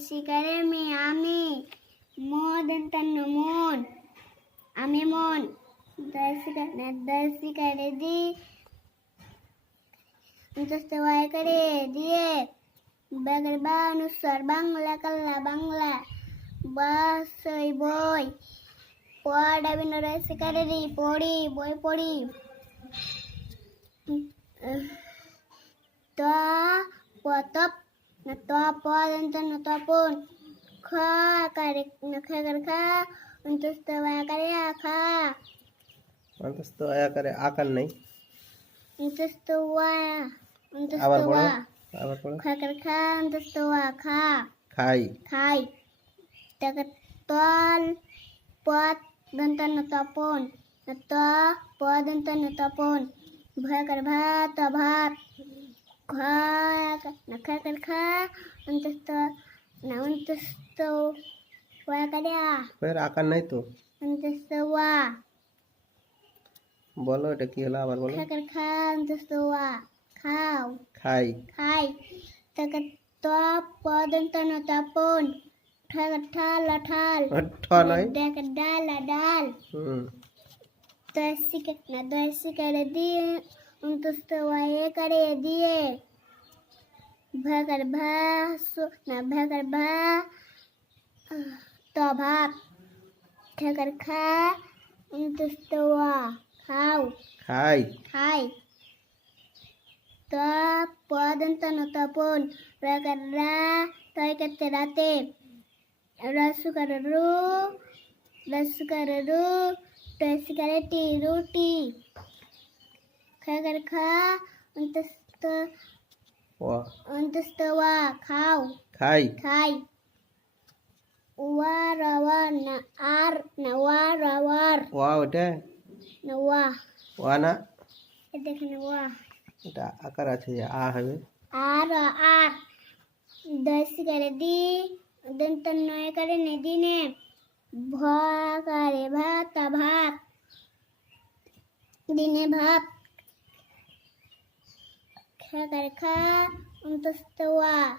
শিকারে মে আমি মন আমি মন শিকারে দি ওয়াই করে দিয়ে বাগের বানুসর বাংলা কাল্লা বাংলা বাসই বই পড়াবি নরে শিকারে দি পড়ি বই পড়ি ত পতপ না ত পদন্ত না তপন খ করে না খগর খা অন্তস্থ ওয়া করে খা অন্তস্থ আয়া করে আকার নাই অন্তস্থ ওয়া আবার পড়ো খগর খা অন্তস্থ ওয়া খা খাই খাই তক তল পদ দন্ত না তপন ত পদন্ত না তপন ভয়কর ভাত ভাত খা না খগর খা অন্তস্থ না অন্তস্থ ওয়া করে এর আকার নাই তো অন্তস্থ ওয়া বলো এটা কি হলো আবার বলো খগর খা অন্তস্থ ওয়া খাও খাই খাই তক ত পদন্ত না তপন ঠগর ঠাল ঠাল ঠ নাই দেখ ডাল ডাল দর্শি করে দিয়ে অন্তস্থ ওয়ায়ে করে দিয়ে ভগর ভা না ভগর ভা তো ভাত ঠগর খা অন্তস্থ ওয়া খাও খাই খাই ত পদন্ত ন তপন রগর রা তয় করতে রাতে রসু করে রু টসি করে টি রুটি খগর খা অন্তস্থ ওয়া খাও খাই খাই ওয়া রাওয়া না আর না ওয়া রাওয়ার ওয়া ওটা না ওয়া ওয়া না দেখেন ওয়া এটা আকার আছে আ হবে আর আর দশ করে দি দন্ত নয় করে নে দিনে ভ করে ভাত ভাত দিনে ভাত খা করে খা অন্তস্থ ওয়া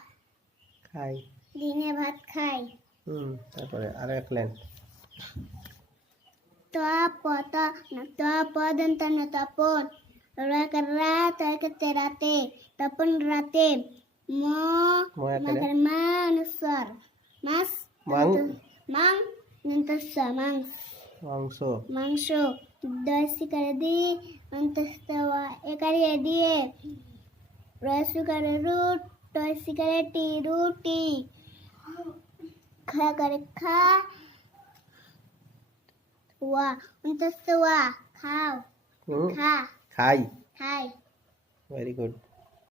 খাই দিনে ভাত খাই তারপরে আর এক লাইন ত পত না ত পদন্ত না তপন রকর রা তয় করতে রাতে তপন রাতে মগর মানুষর মাস মাং অন্তস্থ মাংস মাংস দশি করে দি অন্তস্থ একারিয়ে দিয়ে রসু করে রুট টসি করে টি রুটি খা করে খা ওয়া অন্তস্থ ওয়া খাও খা খাই খাই ভেরি গুড